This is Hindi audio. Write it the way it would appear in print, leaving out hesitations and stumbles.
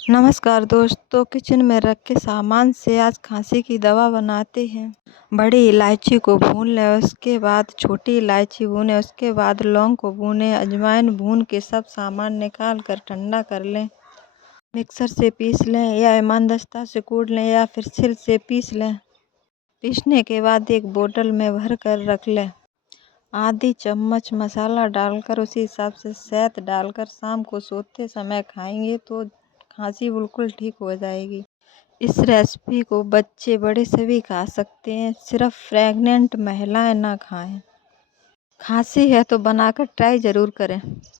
नमस्कार दोस्तों, किचन में रखे सामान से आज खांसी की दवा बनाते हैं। बड़ी इलायची को भून लें, उसके बाद छोटी इलायची भूनें, उसके बाद लौंग को भूनें, अजवाइन भून के सब सामान निकाल कर ठंडा कर लें। मिक्सर से पीस लें या इमामदस्ता से कूट लें या फिर सिल से पीस लें। पीसने के बाद एक बोतल में भर कर रख लें। आधी चम्मच मसाला डालकर उसी हिसाब से शहद डालकर शाम को सोते समय खाएंगे तो खांसी बिल्कुल ठीक हो जाएगी। इस रेसिपी को बच्चे बड़े सभी खा सकते हैं, सिर्फ प्रेग्नेंट महिलाएं ना खाएं। खांसी है तो बनाकर ट्राई ज़रूर करें।